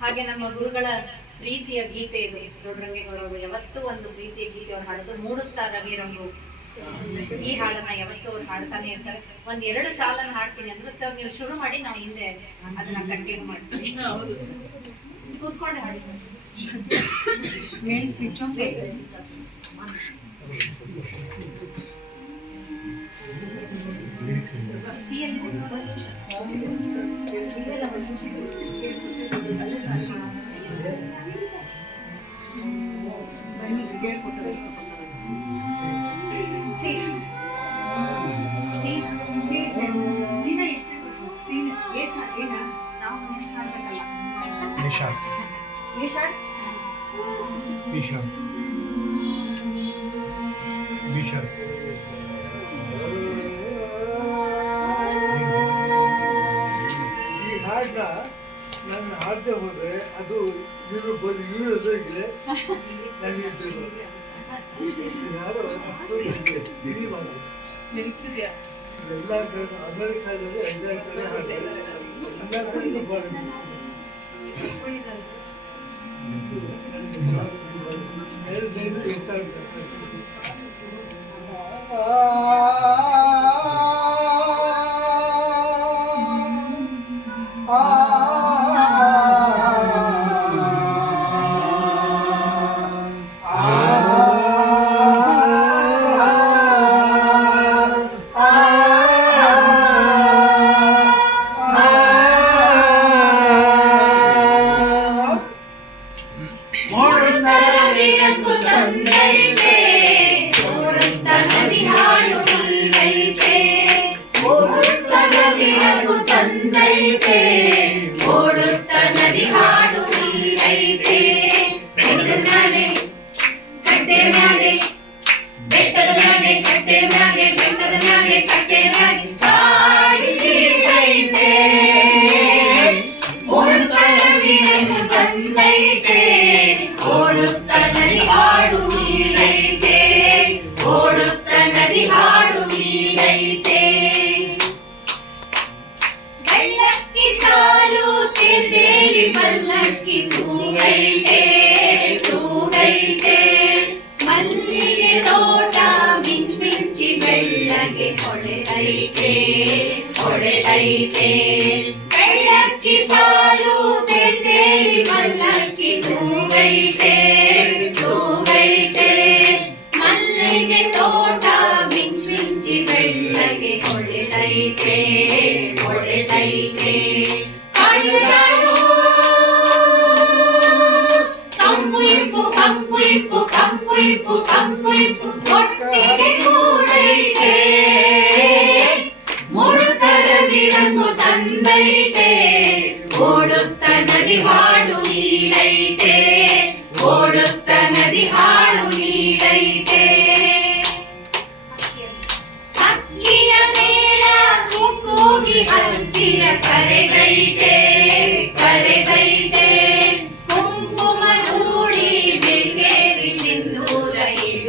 ಹಾಗೆ ನಮ್ಮ ಗುರುಗಳ ಪ್ರೀತಿಯ ಗೀತೆ ಇದು. ದೊಡ್ಡರಂಗೇಗೌಡರು ಯಾವತ್ತೂ ಒಂದು ಪ್ರೀತಿಯ ಗೀತೆ ಅವ್ರು ಹಾಡೋದು ಮೂಡುತ್ತಾ ರವಿರಂಗು ಈ ಹಾಡನ್ನ ಯಾವತ್ತೂ ಅವ್ರು ಹಾಡ್ತಾನೆ ಇರ್ತಾರೆ. ಒಂದ್ ಎರಡು ಸಾಲನ್ನ ಹಾಡ್ತೀನಿ ಅಂದ್ರೆ ಸರ್ ನೀವು ಶುರು ಮಾಡಿ ನಾವು ಹಿಂದೆ ಅದನ್ನ ಕಂಟಿನ್ಯೂ ಮಾಡ್ತೀವಿ. ಕೂತ್ಕೊಂಡೆ ಹಾಡಿ. Sir switch off Nishant Nishant Vishant Vishant ಈ ಹಾಡನ್ನ ನಾನು ಹಾಡದೆ ಹೋದ್ರೆ ಅದು ಇವರು ಬರೀ ಇವ್ರ ಹೆಸರಿಗೆ ನನಗೆ ಯಾರೋ ಇಡೀ ಮಾತು. ಲಿರಿಕ್ಸ್ ಇದೆಯಾ ಎಲ್ಲ ಕಡೆ ಅಮೆರಿಕಾದಲ್ಲಿ ಎಲ್ಲ ಕಡೆ ಹಾಡ್ತಾರೆ. ಎಲ್ಲ ಕಡೆಗೂ ಬಾರಿಸ್ತಾರೆ. లేదు లేదు ತಿರ್ದೇಲಿ ಮಲ್ಲಕ್ಕಿ ತೂಗೈತೆ ತೂಗೈತೆ ಮಲ್ಲಿಗೆ ತೋಟ ಮಿಂಚ್ ಮಿಂಚಿ ಬೆಳ್ಳಗೆ ಹೊಳೆದೈತೆ ಹೊಳೆದೈತೆ ಬೆಳ್ಳಕ್ಕಿ ಸಾಲು ತಿರ್ದೇಲಿ ಮಲ್ಲಕ್ಕಿ ತೂಗೈತೆ ತೂಗೈತೆ ಮಲ್ಲಿಗೆ ತೋಟ ಮಿಂಚ್ ಮಿಂಚಿ ಬೆಳ್ಳಗೆ ಹೊಳೆದೈತೆ ಹೊಳೆದೈತೆ கம்பளிப்பு கம்பளிப்பு ஒட்டிடை மூளைதே முழுக்கர விரங்கு தந்தைதே ஓடுத்த நதிவாழ்